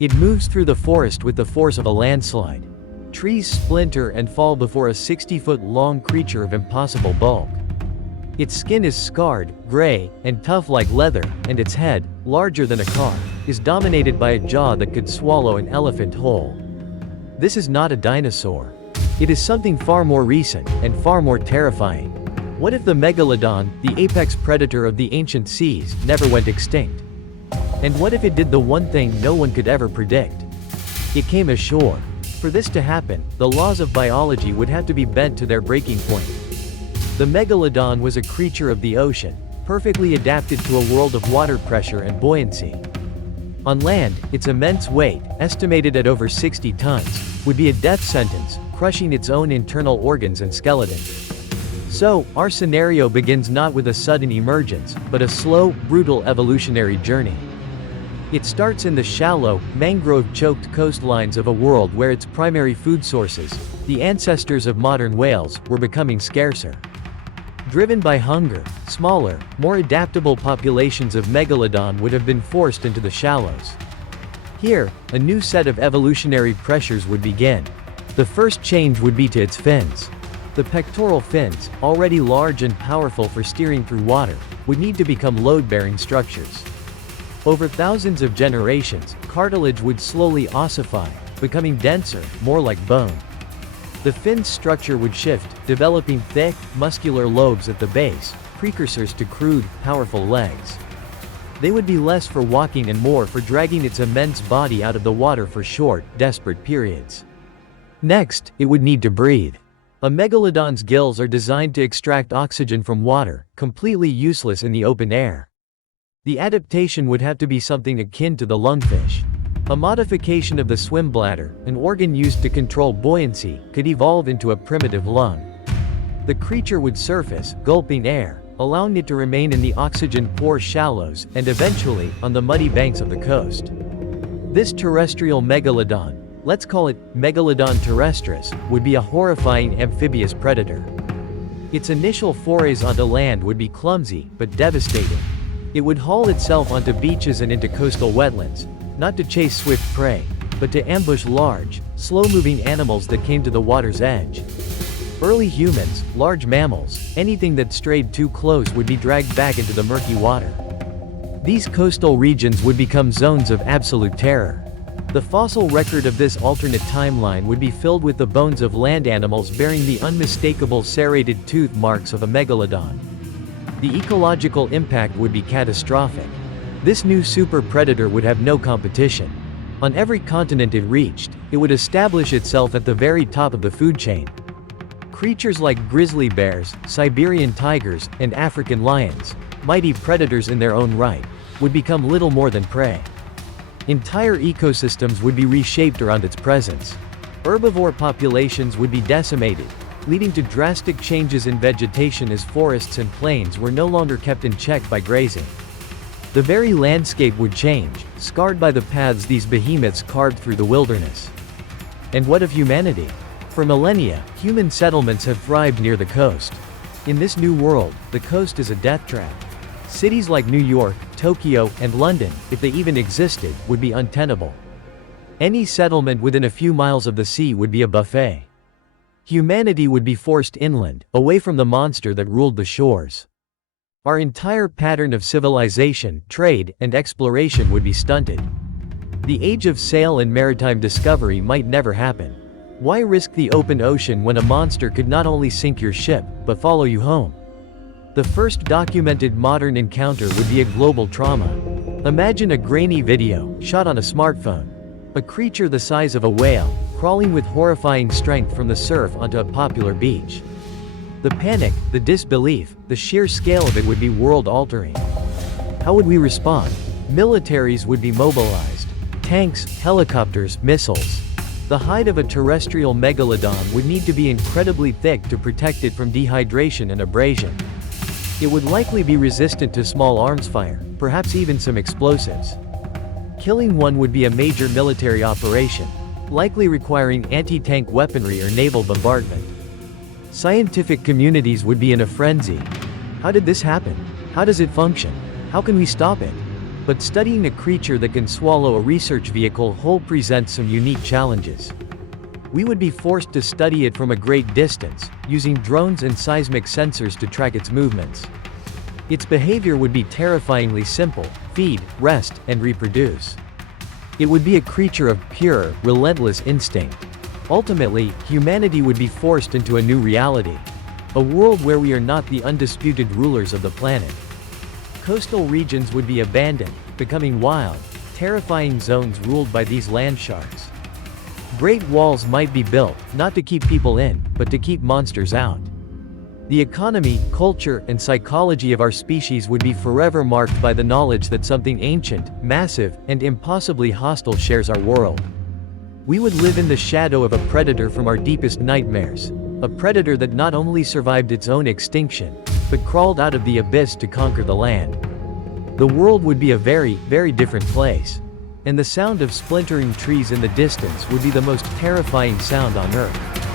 It moves through the forest with the force of a landslide. Trees splinter and fall before a 60-foot-long creature of impossible bulk. Its skin is scarred, gray, and tough like leather, and its head, larger than a car, is dominated by a jaw that could swallow an elephant whole. This is not a dinosaur. It is something far more recent, and far more terrifying. What if the Megalodon, the apex predator of the ancient seas, never went extinct? And what if it did the one thing no one could ever predict? It came ashore. For this to happen, the laws of biology would have to be bent to their breaking point. The Megalodon was a creature of the ocean, perfectly adapted to a world of water pressure and buoyancy. On land, its immense weight, estimated at over 60 tons, would be a death sentence, crushing its own internal organs and skeleton. So, our scenario begins not with a sudden emergence, but a slow, brutal evolutionary journey. It starts in the shallow, mangrove-choked coastlines of a world where its primary food sources, the ancestors of modern whales, were becoming scarcer. Driven by hunger, smaller, more adaptable populations of Megalodon would have been forced into the shallows. Here, a new set of evolutionary pressures would begin. The first change would be to its fins. The pectoral fins, already large and powerful for steering through water, would need to become load-bearing structures. Over thousands of generations, cartilage would slowly ossify, becoming denser, more like bone. The fin's structure would shift, developing thick, muscular lobes at the base, precursors to crude, powerful legs. They would be less for walking and more for dragging its immense body out of the water for short, desperate periods. Next, it would need to breathe. A megalodon's gills are designed to extract oxygen from water, completely useless in the open air. The adaptation would have to be something akin to the lungfish. A modification of the swim bladder, an organ used to control buoyancy, could evolve into a primitive lung. The creature would surface, gulping air, allowing it to remain in the oxygen-poor shallows, and eventually, on the muddy banks of the coast. This terrestrial megalodon, let's call it Megalodon terrestris, would be a horrifying amphibious predator. Its initial forays onto land would be clumsy, but devastating. It would haul itself onto beaches and into coastal wetlands, not to chase swift prey, but to ambush large, slow-moving animals that came to the water's edge. Early humans, large mammals, anything that strayed too close would be dragged back into the murky water. These coastal regions would become zones of absolute terror. The fossil record of this alternate timeline would be filled with the bones of land animals bearing the unmistakable serrated tooth marks of a megalodon. The ecological impact would be catastrophic. This new super predator would have no competition. On every continent it reached, it would establish itself at the very top of the food chain. Creatures like grizzly bears, Siberian tigers, and African lions, mighty predators in their own right, would become little more than prey. Entire ecosystems would be reshaped around its presence. Herbivore populations would be decimated, leading to drastic changes in vegetation as forests and plains were no longer kept in check by grazing. The very landscape would change, scarred by the paths these behemoths carved through the wilderness. And what of humanity? For millennia, human settlements have thrived near the coast. In this new world, the coast is a death trap. Cities like New York, Tokyo, and London, if they even existed, would be untenable. Any settlement within a few miles of the sea would be a buffet. Humanity would be forced inland, away from the monster that ruled the shores. Our entire pattern of civilization, trade, and exploration would be stunted. The age of sail and maritime discovery might never happen. Why risk the open ocean when a monster could not only sink your ship, but follow you home? The first documented modern encounter would be a global trauma. Imagine a grainy video, shot on a smartphone. A creature the size of a whale, crawling with horrifying strength from the surf onto a popular beach. The panic, the disbelief, the sheer scale of it would be world-altering. How would we respond? Militaries would be mobilized. Tanks, helicopters, missiles. The hide of a terrestrial megalodon would need to be incredibly thick to protect it from dehydration and abrasion. It would likely be resistant to small arms fire, perhaps even some explosives. Killing one would be a major military operation, likely requiring anti-tank weaponry or naval bombardment. Scientific communities would be in a frenzy. How did this happen? How does it function? How can we stop it? But studying a creature that can swallow a research vehicle whole presents some unique challenges. We would be forced to study it from a great distance, using drones and seismic sensors to track its movements. Its behavior would be terrifyingly simple: feed, rest, and reproduce. It would be a creature of pure, relentless instinct. Ultimately, humanity would be forced into a new reality. A world where we are not the undisputed rulers of the planet. Coastal regions would be abandoned, becoming wild, terrifying zones ruled by these land sharks. Great walls might be built, not to keep people in, but to keep monsters out. The economy, culture, and psychology of our species would be forever marked by the knowledge that something ancient, massive, and impossibly hostile shares our world. We would live in the shadow of a predator from our deepest nightmares. A predator that not only survived its own extinction, but crawled out of the abyss to conquer the land. The world would be a very, very different place. And the sound of splintering trees in the distance would be the most terrifying sound on Earth.